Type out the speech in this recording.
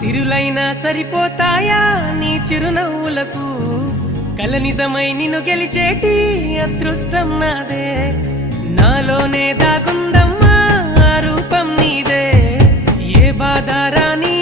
సిరులైనా సరిపోతాయా నీ చిరునవ్వులకు కల నిజమై నిన్ను గెలిచేటి అదృష్టం నాదే నాలోనే దాగుందమ్మా ఆ రూపం నీదే ఏ బాధ రాని